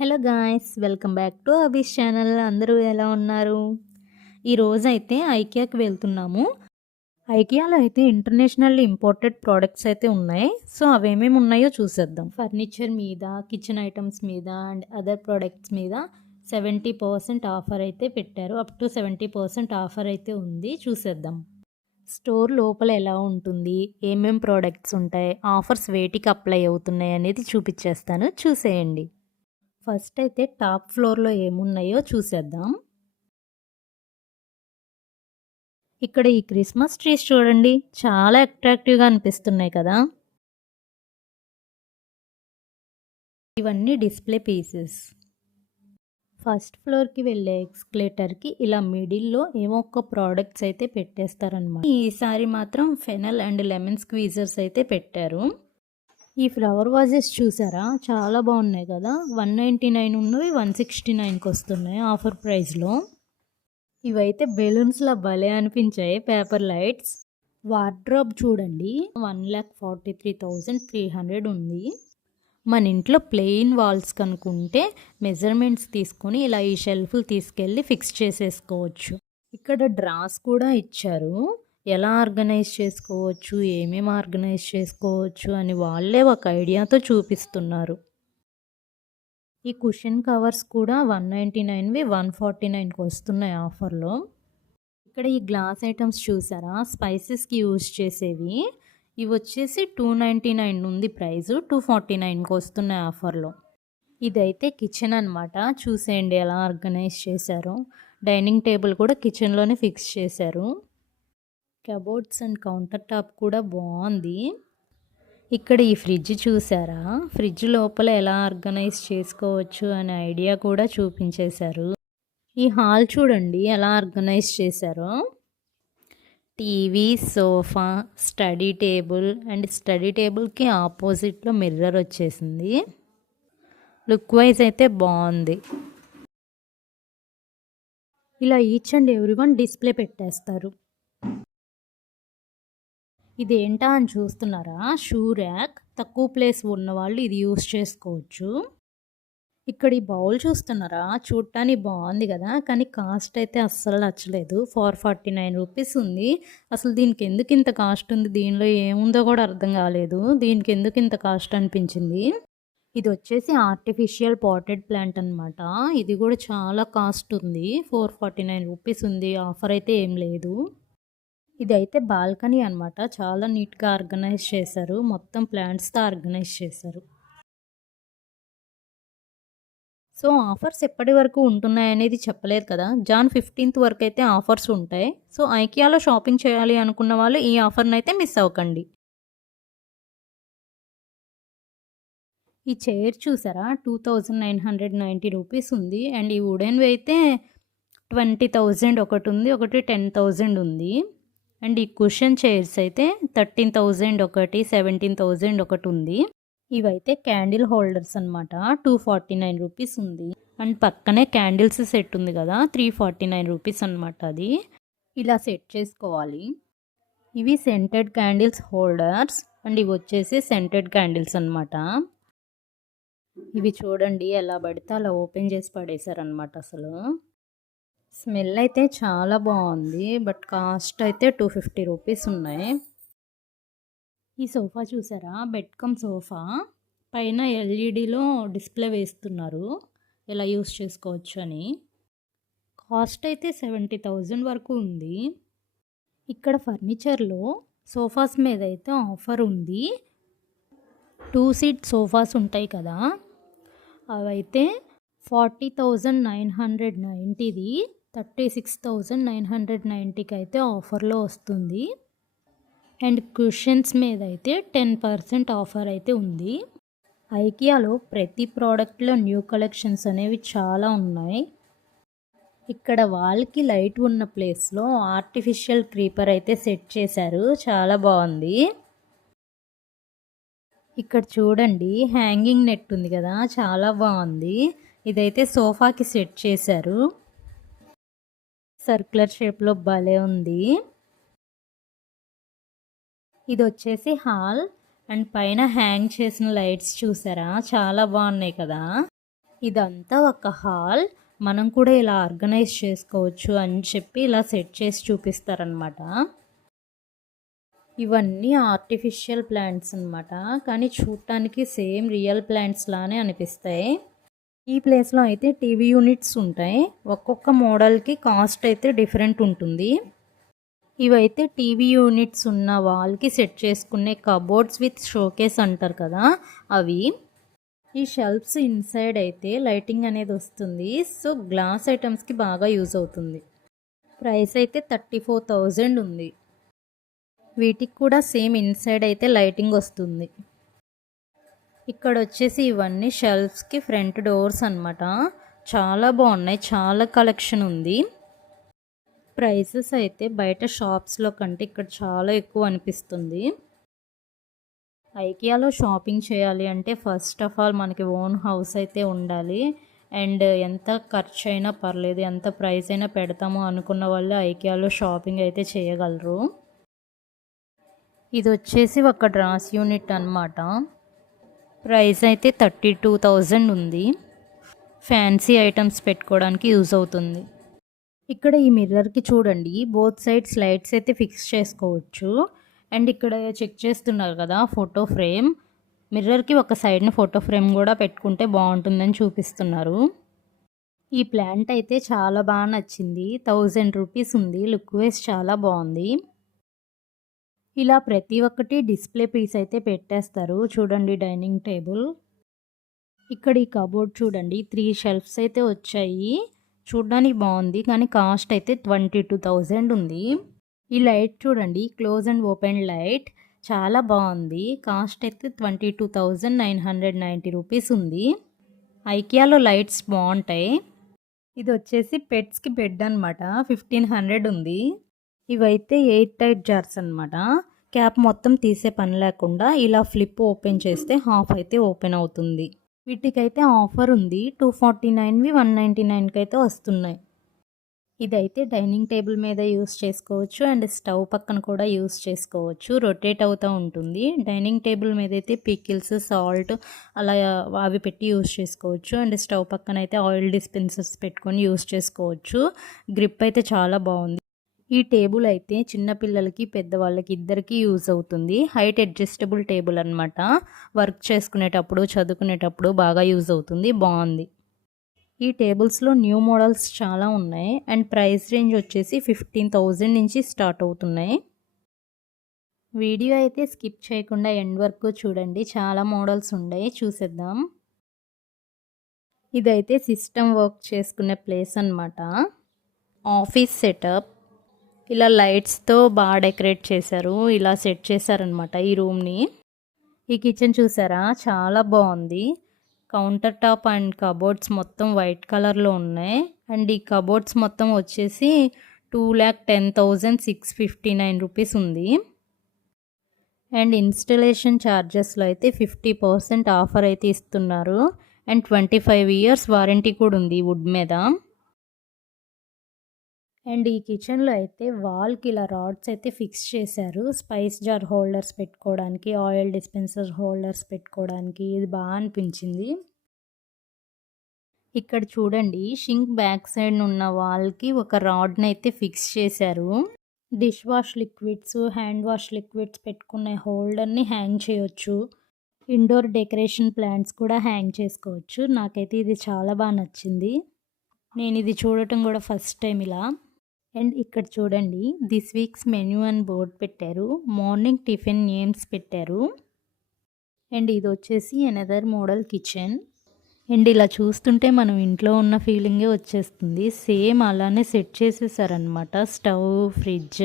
Hello guys, welcome back to అబీస్ channel. అందరూ ఎలా ఉన్నారు? ఈరోజైతే ఐకియాకి వెళ్తున్నాము. ఐకియాలో అయితే ఇంటర్నేషనల్లీ ఇంపోర్టెడ్ ప్రోడక్ట్స్ అయితే ఉన్నాయి. సో అవేమేమి ఉన్నాయో చూసేద్దాం. ఫర్నిచర్ మీద, కిచెన్ ఐటమ్స్ మీద అండ్ అదర్ ప్రోడక్ట్స్ మీద 70% ఆఫర్ అయితే పెట్టారు. అప్ టు 70% ఆఫర్ అయితే ఉంది. చూసేద్దాం. స్టోర్ లోపల ఎలా ఉంటుంది, ఏమేం ప్రోడక్ట్స్ ఉంటాయి, ఆఫర్స్ వేటికి అప్లై అవుతున్నాయి అనేది చూపించేస్తాను, చూసేయండి. ఫస్ట్ అయితే టాప్ ఫ్లోర్లో ఏమున్నాయో చూసేద్దాం. ఇక్కడ ఈ క్రిస్మస్ ట్రీస్ చూడండి, చాలా అట్రాక్టివ్గా అనిపిస్తున్నాయి కదా. ఇవన్నీ డిస్ప్లే పీసెస్. ఫస్ట్ ఫ్లోర్కి వెళ్ళే ఎక్స్కలేటర్కి ఇలా మిడిల్లో ఏమో ఒక ప్రోడక్ట్స్ అయితే పెట్టేస్తారనమాట. ఈసారి మాత్రం ఫెనల్ అండ్ లెమన్ స్క్వీజర్స్ అయితే పెట్టారు. ఈ ఫ్లవర్ వాజెస్ చూసారా, చాలా బాగున్నాయి కదా. 199 ఉన్నవి 169కి వస్తున్నాయి ఆఫర్ ప్రైస్లో. ఇవైతే బెలూన్స్లా భలే అనిపించాయి, పేపర్ లైట్స్. వార్డ్రోబ్ చూడండి, 1,43,300 ఉంది. మన ఇంట్లో ప్లెయిన్ వాల్స్ కనుకుంటే మెజర్మెంట్స్ తీసుకొని ఇలా ఈ షెల్ఫ్లు తీసుకెళ్ళి ఫిక్స్ చేసేసుకోవచ్చు. ఇక్కడ డ్రాస్ కూడా ఇచ్చారు. ఎలా ఆర్గనైజ్ చేసుకోవచ్చు, ఏమేమి ఆర్గనైజ్ చేసుకోవచ్చు అని వాళ్ళే ఒక ఐడియాతో చూపిస్తున్నారు. ఈ కుషన్ కవర్స్ కూడా 199వి 149కి వస్తున్నాయి ఆఫర్లో. ఇక్కడ ఈ గ్లాస్ ఐటమ్స్ చూసారా, స్పైసెస్కి యూజ్ చేసేవి. ఇవి వచ్చేసి 299 ఉంది ప్రైస్, 249కి వస్తున్నాయి ఆఫర్లో. ఇదైతే కిచెన్ అనమాట. చూసేయండి ఎలా ఆర్గనైజ్ చేశారో. డైనింగ్ టేబుల్ కూడా కిచెన్లోనే ఫిక్స్ చేశారు. కబోర్డ్స్ అండ్ కౌంటర్ టాప్ కూడా బాగుంది. ఇక్కడ ఈ ఫ్రిడ్జ్ చూసారా, ఫ్రిడ్జ్ లోపల ఎలా ఆర్గనైజ్ చేసుకోవచ్చు అనే ఐడియా కూడా చూపించేశారు. ఈ హాల్ చూడండి ఎలా ఆర్గనైజ్ చేశారో. TV, sofa, study table and study టేబుల్కి ఆపోజిట్లో మిర్రర్ వచ్చేసింది. లుక్ వైజ్ అయితే బాగుంది. ఇలా ఈచ్ అండ్ ఎవ్రీవన్ డిస్ప్లే పెట్టేస్తారు. ఇదేంటా అని చూస్తున్నారా, షూ ర్యాక్. తక్కువ ప్లేస్ ఉన్నవాళ్ళు ఇది యూస్ చేసుకోవచ్చు. ఇక్కడ ఈ బౌల్ చూస్తున్నారా, చూడటానికి బాగుంది కదా, కానీ కాస్ట్ అయితే అస్సలు నచ్చలేదు. 449 రూపీస్ ఉంది. అసలు దీనికి ఎందుకు ఇంత కాస్ట్ ఉంది, దీనిలో ఏముందో కూడా అర్థం కాలేదు. దీనికి ఎందుకు ఇంత కాస్ట్ అనిపించింది. ఇది వచ్చేసి ఆర్టిఫిషియల్ పాటెడ్ ప్లాంట్ అనమాట. ఇది కూడా చాలా కాస్ట్ ఉంది, 449 రూపీస్ ఉంది. ఆఫర్ అయితే ఏం లేదు. ఇదైతే బాల్కనీ అనమాట. చాలా నీట్గా ఆర్గనైజ్ చేశారు, మొత్తం ప్లాంట్స్తో ఆర్గనైజ్ చేశారు. సో ఆఫర్స్ ఎప్పటి వరకు ఉంటున్నాయి అనేది చెప్పలేదు కదా. జాన్ 15th వరకు అయితే ఆఫర్స్ ఉంటాయి. సో ఐకియాలో షాపింగ్ చేయాలి అనుకున్న వాళ్ళు ఈ ఆఫర్ని అయితే మిస్ అవ్వకండి. ఈ చైర్ చూసారా, 2,990 రూపీస్ ఉంది. అండ్ ఈ వుడెన్వి అయితే 20,000 ఒకటి ఉంది, ఒకటి 10,000 ఉంది. అండ్ ఈ కుషన్ చైర్స్ అయితే 13,000 ఒకటి, 17,000 ఒకటి ఉంది. ఇవైతే క్యాండిల్ హోల్డర్స్ అనమాట. 249 రూపీస్ ఉంది. అండ్ పక్కనే క్యాండిల్స్ సెట్ ఉంది కదా, 349 రూపీస్ అనమాట. అది ఇలా సెట్ చేసుకోవాలి. ఇవి సెంటెడ్ క్యాండిల్స్ హోల్డర్స్. అండ్ ఇవి వచ్చేసి సెంటెడ్ క్యాండిల్స్ అనమాట. ఇవి చూడండి ఎలా పడితే అలా ఓపెన్ చేసి పడేశారనమాట. అసలు స్మెల్ అయితే చాలా బాగుంది, బట్ కాస్ట్ అయితే 250 రూపీస్ ఉన్నాయి. ఈ సోఫా చూసారా, బెడ్ కమ్ సోఫా. పైన ఎల్ఈడిలో డిస్ప్లే వేస్తున్నారు ఎలా యూస్ చేసుకోవచ్చు అని. కాస్ట్ అయితే 70,000 వరకు ఉంది. ఇక్కడ ఫర్నిచర్లో సోఫాస్ మీద అయితే ఆఫర్ ఉంది. 2 సీట్ సోఫాస్ ఉంటాయి కదా, అవైతే 40,990ది 36,990కి అయితే ఆఫర్లో వస్తుంది. అండ్ కుషన్స్ మీద అయితే 10% ఆఫర్ అయితే ఉంది. ఐకియాలో ప్రతి ప్రోడక్ట్లో న్యూ కలెక్షన్స్ అనేవి చాలా ఉన్నాయి. ఇక్కడ వాల్కి లైట్ ఉన్న ప్లేస్లో ఆర్టిఫిషియల్ క్రీపర్ అయితే సెట్ చేశారు, చాలా బాగుంది. ఇక్కడ చూడండి హ్యాంగింగ్ నెట్ ఉంది కదా, చాలా బాగుంది. ఇదైతే సోఫాకి సెట్ చేశారు, సర్క్యులర్ షేప్లో భలే ఉంది. ఇది వచ్చేసి హాల్. అండ్ పైన హ్యాంగ్ చేసిన లైట్స్ చూసారా, చాలా బాగున్నాయి కదా. ఇదంతా ఒక హాల్. మనం కూడా ఇలా ఆర్గనైజ్ చేసుకోవచ్చు అని చెప్పి ఇలా సెట్ చేసి చూపిస్తారనమాట. ఇవన్నీ ఆర్టిఫిషియల్ ప్లాంట్స్ అనమాట. కానీ చూడటానికి సేమ్ రియల్ ప్లాంట్స్ లానే అనిపిస్తాయి. ఈ ప్లేస్లో అయితే టీవీ యూనిట్స్ ఉంటాయి. ఒక్కొక్క మోడల్కి కాస్ట్ అయితే డిఫరెంట్ ఉంటుంది. ఇవైతే టీవీ యూనిట్స్ ఉన్న వాల్కి సెట్ చేసుకునే కబోర్డ్స్ విత్ షోకేస్ అంటారు కదా, అవి. ఈ షెల్ఫ్స్ ఇన్సైడ్ అయితే లైటింగ్ అనేది వస్తుంది. సో గ్లాస్ ఐటమ్స్కి బాగా యూజ్ అవుతుంది. ప్రైస్ అయితే 34,000 ఉంది. వీటికి కూడా సేమ్ ఇన్సైడ్ అయితే లైటింగ్ వస్తుంది. ఇక్కడ వచ్చేసి ఇవన్నీ షెల్ఫ్స్కి ఫ్రంట్ డోర్స్ అనమాట. చాలా బాగున్నాయి, చాలా కలెక్షన్ ఉంది. ప్రైసెస్ అయితే బయట షాప్స్లో కంటే ఇక్కడ చాలా ఎక్కువ అనిపిస్తుంది. ఐకియాలో షాపింగ్ చేయాలి అంటే ఫస్ట్ ఆఫ్ ఆల్ మనకి ఓన్ హౌస్ అయితే ఉండాలి. అండ్ ఎంత ఖర్చు అయినా పర్లేదు, ఎంత ప్రైస్ అయినా పెడతాము అనుకున్న వాళ్ళు ఐకియాలో షాపింగ్ అయితే చేయగలరు. ఇది వచ్చేసి ఒక డ్రాస్ యూనిట్ అనమాట. ప్రైస్ అయితే 32,000 ఉంది. ఫ్యాన్సీ ఐటమ్స్ పెట్టుకోవడానికి యూజ్ అవుతుంది. ఇక్కడ ఈ మిర్రర్కి చూడండి, బోత్ సైడ్స్ లైట్స్ అయితే ఫిక్స్ చేసుకోవచ్చు. అండ్ ఇక్కడ చెక్ చేస్తున్నారు కదా ఫోటో ఫ్రేమ్. మిర్రర్కి ఒక సైడ్న ఫోటో ఫ్రేమ్ కూడా పెట్టుకుంటే బాగుంటుందని చూపిస్తున్నారు. ఈ ప్లాంట్ అయితే చాలా బాగా నచ్చింది. 1000 రూపీస్ ఉంది. లుక్ వైజ్ చాలా బాగుంది. ఇలా ప్రతి ఒక్కటి డిస్ప్లే పీస్ అయితే పెట్టేస్తారు. చూడండి డైనింగ్ టేబుల్. ఇక్కడ ఈ కబోర్డ్ చూడండి, 3 షెల్ఫ్స్ అయితే వచ్చాయి. చూడడానికి బాగుంది కానీ కాస్ట్ అయితే 22,000 ఉంది. ఈ లైట్ చూడండి, క్లోజ్ అండ్ ఓపెన్ లైట్, చాలా బాగుంది. కాస్ట్ అయితే 22,990 రూపీస్ ఉంది. ఐకియాలో లైట్స్ బాగుంటాయి. ఇది వచ్చేసి పెట్స్కి బెడ్ అనమాట. 1,500 ఉంది. ఇవైతే 8 టైట్ జార్స్ అనమాట. క్యాప్ మొత్తం తీసే పని లేకుండా ఇలా ఫ్లిప్ ఓపెన్ చేస్తే హాఫ్ అయితే ఓపెన్ అవుతుంది. వీటికైతే ఆఫర్ ఉంది. 249వి 199కి అయితే వస్తున్నాయి. ఇదైతే డైనింగ్ టేబుల్ మీద యూస్ చేసుకోవచ్చు అండ్ స్టవ్ పక్కన కూడా యూస్ చేసుకోవచ్చు. రొటేట్ అవుతూ ఉంటుంది. డైనింగ్ టేబుల్ మీద అయితే పికిల్స్, సాల్ట్ అలా అవి పెట్టి యూస్ చేసుకోవచ్చు. అండ్ స్టవ్ పక్కన అయితే ఆయిల్ డిస్పెన్సర్స్ పెట్టుకొని యూస్ చేసుకోవచ్చు. గ్రిప్ అయితే చాలా బాగుంది. ఈ టేబుల్ అయితే చిన్నపిల్లలకి, పెద్దవాళ్ళకి ఇద్దరికి యూజ్ అవుతుంది. హైట్ అడ్జస్టబుల్ టేబుల్ అనమాట. వర్క్ చేసుకునేటప్పుడు, చదువుకునేటప్పుడు బాగా యూజ్ అవుతుంది. బాగుంది. ఈ టేబుల్స్లో న్యూ మోడల్స్ చాలా ఉన్నాయి. అండ్ ప్రైస్ రేంజ్ వచ్చేసి 15,000 నుంచి స్టార్ట్ అవుతున్నాయి. వీడియో అయితే స్కిప్ చేయకుండా ఎండ్ వరకు చూడండి. చాలా మోడల్స్ ఉన్నాయి, చూసేద్దాం. ఇదైతే సిస్టమ్ వర్క్ చేసుకునే ప్లేస్ అనమాట. Office setup. ఇలా లైట్స్తో బాగా డెకరేట్ చేశారు. ఇలా సెట్ చేశారనమాట ఈ రూమ్ని. ఈ కిచెన్ చూసారా, చాలా బాగుంది. కౌంటర్ టాప్ అండ్ కబోర్డ్స్ మొత్తం వైట్ కలర్లో ఉన్నాయి. అండ్ ఈ కబోర్డ్స్ మొత్తం వచ్చేసి 2,10,659 రూపీస్ ఉంది. అండ్ ఇన్స్టలేషన్ ఛార్జెస్లో అయితే 50% ఆఫర్ అయితే ఇస్తున్నారు. అండ్ 25 ఇయర్స్ వారంటీ కూడా ఉంది వుడ్ మీద. అండ్ ఈ కిచెన్లో అయితే వాల్కి ఇలా రాడ్స్ అయితే ఫిక్స్ చేశారు. స్పైస్ జార్ హోల్డర్స్ పెట్టుకోవడానికి, ఆయిల్ డిస్పెన్సర్ హోల్డర్స్ పెట్టుకోవడానికి. ఇది బాగా అనిపించింది. ఇక్కడ చూడండి, షింక్ బ్యాక్ సైడ్ ఉన్న వాల్కి ఒక రాడ్ని అయితే ఫిక్స్ చేశారు. Dish wash liquids, hand wash liquids పెట్టుకునే హోల్డర్ని హ్యాంగ్ చేయొచ్చు. ఇండోర్ డెకరేషన్ ప్లాంట్స్ కూడా హ్యాంగ్ చేసుకోవచ్చు. నాకైతే ఇది చాలా బాగా నచ్చింది. నేను ఇది చూడటం కూడా ఫస్ట్ టైం ఇలా. అండ్ ఇక్కడ చూడండి, దిస్ వీక్స్ మెన్యూ అని బోర్డ్ పెట్టారు. మార్నింగ్ టిఫిన్ నేమ్స్ పెట్టారు. అండ్ ఇది వచ్చేసి అనదర్ మోడల్ కిచెన్. అండ్ ఇలా చూస్తుంటే మనం ఇంట్లో ఉన్న ఫీలింగే వచ్చేస్తుంది. సేమ్ అలానే సెట్ చేసేసారనమాట. Stove, fridge,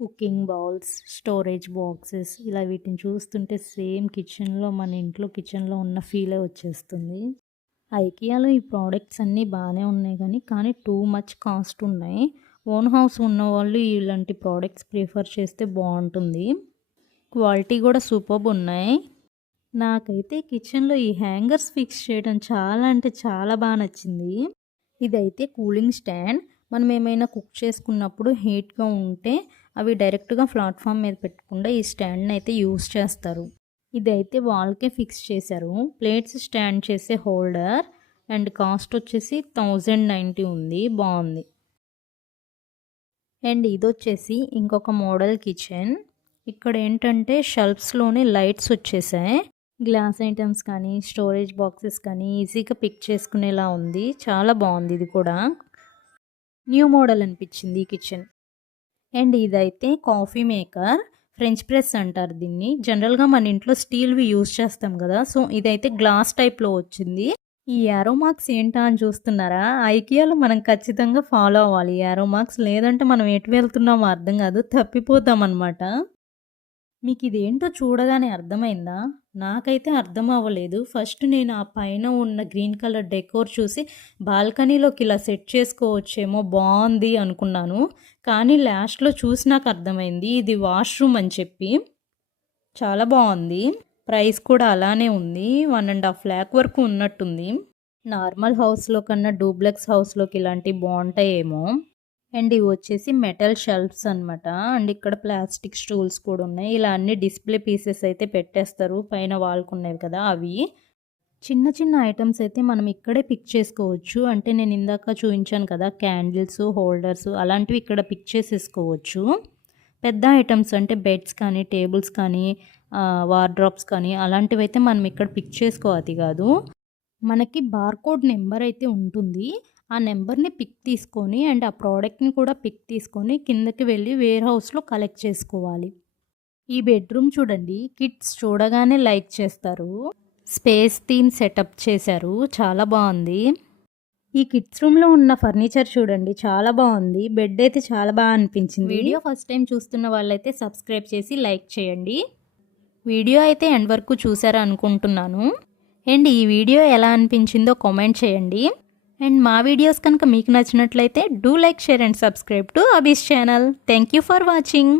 cooking bowls, storage boxes, ఇలా వీటిని చూస్తుంటే సేమ్ కిచెన్లో, మన ఇంట్లో కిచెన్లో ఉన్న ఫీలే వచ్చేస్తుంది. ఐకియాలో ఈ ప్రోడక్ట్స్ అన్నీ బాగానే ఉన్నాయి కానీ టూ మచ్ కాస్ట్ ఉన్నాయి. ఓన్ హౌస్ ఉన్నవాళ్ళు ఇలాంటి ప్రోడక్ట్స్ ప్రిఫర్ చేస్తే బాగుంటుంది. క్వాలిటీ కూడా సూపర్బ్ ఉన్నాయి. నాకైతే కిచెన్లో ఈ హ్యాంగర్స్ ఫిక్స్ చేయడం చాలా అంటే చాలా బాగా నచ్చింది. ఇదైతే కూలింగ్ స్టాండ్. మనం ఏమైనా కుక్ చేసుకున్నప్పుడు హీట్గా ఉంటే అవి డైరెక్ట్గా ప్లాట్ఫామ్ మీద పెట్టకుండా ఈ స్టాండ్ని అయితే యూస్ చేస్తారు. ఇదైతే వాల్కే ఫిక్స్ చేశారు. ప్లేట్స్ స్టాండ్ చేసే హోల్డర్. అండ్ కాస్ట్ వచ్చేసి 1090 ఉంది, బాగుంది. అండ్ ఇది వచ్చేసి ఇంకొక మోడల్ కిచెన్. ఇక్కడ ఏంటంటే షెల్ఫ్స్లోనే లైట్స్ వచ్చేసాయి. గ్లాస్ ఐటమ్స్ కానీ స్టోరేజ్ బాక్సెస్ కానీ ఈజీగా పిక్ చేసుకునేలా ఉంది. చాలా బాగుంది, ఇది కూడా న్యూ మోడల్ అనిపించింది ఈ కిచెన్. అండ్ ఇదైతే కాఫీ మేకర్, ఫ్రెంచ్ ప్రెస్ అంటారు దీన్ని. జనరల్గా మన ఇంట్లో స్టీల్వి యూజ్ చేస్తాం కదా, సో ఇదైతే గ్లాస్ టైప్లో వచ్చింది. ఈ యారో మార్క్స్ ఏంటా అని చూస్తున్నారా? ఐకియాలో మనం ఖచ్చితంగా ఫాలో అవ్వాలి యారో మార్క్స్, లేదంటే మనం ఎటు వెళ్తున్నామో అర్థం కాదు, తప్పిపోతాం అనమాట. మీకు ఇదేంటో చూడగానే అర్థమైందా? నాకైతే అర్థం అవ్వలేదు. ఫస్ట్ నేను ఆ పైన ఉన్న గ్రీన్ కలర్ డెకోర్ చూసి బాల్కనీలోకి ఇలా సెట్ చేసుకోవచ్చేమో, బాగుంది అనుకున్నాను. కానీ లాస్ట్లో చూసి నాకు అర్థమైంది ఇది వాష్రూమ్ అని చెప్పి. చాలా బాగుంది. ప్రైస్ కూడా అలానే ఉంది, 1.5 lakh వరకు ఉన్నట్టుంది. నార్మల్ హౌస్లో కన్నా డూప్లెక్స్ హౌస్లోకి ఇలాంటివి బాగుంటాయేమో. అండ్ ఇవి వచ్చేసి మెటల్ షెల్ఫ్స్ అనమాట. అండ్ ఇక్కడ ప్లాస్టిక్ స్టూల్స్ కూడా ఉన్నాయి. ఇలా అన్ని డిస్ప్లే పీసెస్ అయితే పెట్టేస్తారు, పైన వాల్కున్నవి కదా అవి. చిన్న చిన్న ఐటమ్స్ అయితే మనం ఇక్కడే పిక్ చేసుకోవచ్చు. అంటే నేను ఇందాక చూపించాను కదా క్యాండిల్స్, హోల్డర్స్, అలాంటివి ఇక్కడ పిక్ చేసేసుకోవచ్చు. పెద్ద ఐటమ్స్ అంటే బెడ్స్ కానీ టేబుల్స్ కానీ వార్డ్రాప్స్ కానీ అలాంటివి అయితే మనం ఇక్కడ పిక్ చేసుకోవాలి కాదు. మనకి బార్కోడ్ నెంబర్ అయితే ఉంటుంది, ఆ నెంబర్ని పిక్ తీసుకొని అండ్ ఆ ప్రోడక్ట్ని కూడా పిక్ తీసుకొని కిందకి వెళ్ళి వేర్ హౌస్లో కలెక్ట్ చేసుకోవాలి. ఈ బెడ్రూమ్ చూడండి, కిడ్స్ చూడగానే లైక్ చేస్తారు. స్పేస్ థీమ్ సెటప్ చేశారు, చాలా బాగుంది. ఈ కిడ్స్ రూమ్లో ఉన్న ఫర్నిచర్ చూడండి, చాలా బాగుంది. బెడ్ అయితే చాలా బాగా అనిపించింది. వీడియో ఫస్ట్ టైం చూస్తున్న వాళ్ళైతే సబ్స్క్రైబ్ చేసి లైక్ చేయండి. వీడియో అయితే ఎండ్ వరకు చూసారా అనుకుంటున్నాను. అండ్ ఈ వీడియో ఎలా అనిపించిందో కామెంట్ చేయండి. అండ్ మా వీడియోస్ కనుక మీకు నచ్చినట్లయితే do like, share and subscribe to అబీస్ channel. Thank you for watching.